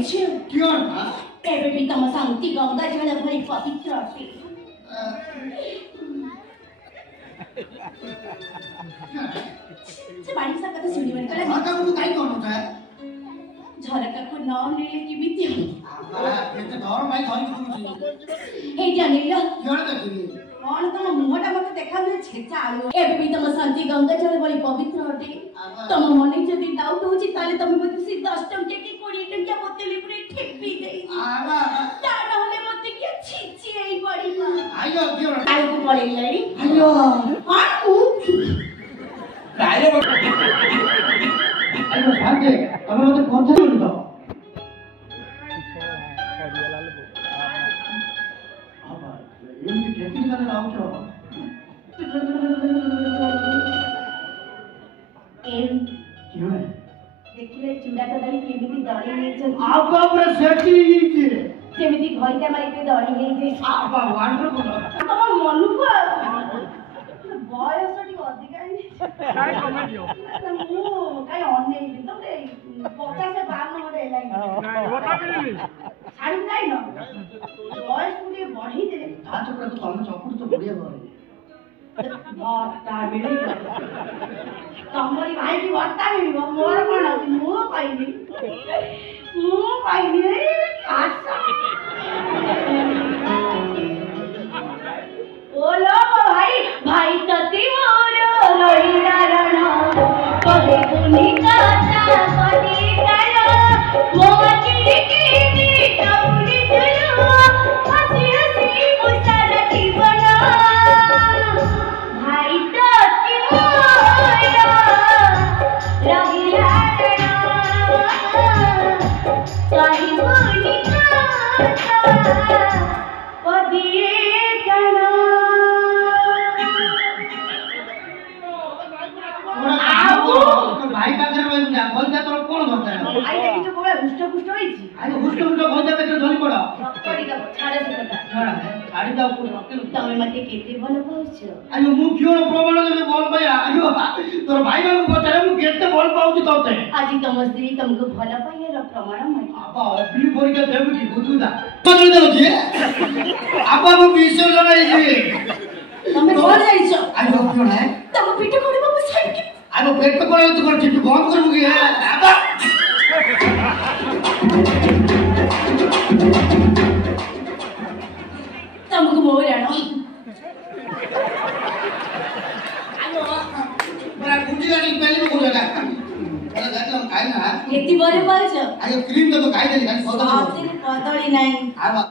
जाइछु क्यों ना एबे भी तम शांति गंगा जल भरी पवित्र अटे से बाड़ी सा कथा सुनी मन कला माता को काई कोन है झरका को नाम ले किमिति ये तो डर भाई धरी को ए जानिल क्यों देखी कौन तम मुहटा मते देखा दे छेचा आलो एबे भी तम शांति गंगा जल भरी पवित्र अटे तम मने जदी डाउट होची ताले तमे मते सी 10 टंके की 20 टंकिया बोतली पुरे ठेपी देई आवा ता नहले मते के छिछि एई बड़ी मा आयो क्यों आई को पड़े लई आयो हां आयो आयो भागे तमरो तो कोन से तो आबा एमती खेती करे राउछो एम क्यों देखिले चूड़ा कदली केमिति दड़ी नै छ आबा पूरा सेठी छी जेमिति घइता माइके दड़ी नै जे आबा वंडरफुल तम मनुको बयस टी अधिका नै काय कमेडियो मु काय अन्ने तमले 50 से 52 हडे लाई नाही होता मिली साडी जाई न बयस पुरे बढी दे ता चक्र तो तम चकुर तो बढ़िया गरे भत्ता मिली तमरी भाई की भत्ता मिली मोर कोन अछि मु पाइनी आशा बोलो भाई भाई तती मोर रहिरा रण कहे गुनी काटा कदी कालो मोची की कौड़ी चलो हसी हसी मुसार जीवन भाई तती मोर रहिरा रण कहे गुनी काटा कदी भाई का घर में जा बोल जा तो कौन होता है आई देखि जो कोला हुष्ट होई छी आई हुष्ट हुष्ट बोल जा तो झली पड़ा पड़ी दा छाड़े से कथा गाड़ी दा ऊपर तमे मते केते भल पाउछ आयो मु क्यों प्रमाण देबे बोल भाई आयो तोर भाई मानु पचारे मु केते बोल पाउची तोते आज तम स्त्री तुमको भल पाइएर प्रमाण मै आपा अबली परीक्षा देबु की बुझुदा पचरी देलो जी आपा मु विषय लड़ाई जी तमे कोन जाइछ आयो क्यों है तम पिट कोडी बाबू साइड के आयो पेट को कोन तो कर चिट्ठी बंद करबु की आपा तुमको मोरानो आयो बड़ा गुंडी गाड़ी पहले में हो जाएगा अरे देखो हम खाए ना यति बरे पाइछ आयो क्रीम तो खाई देली खाली आपसे कदली नाही आबा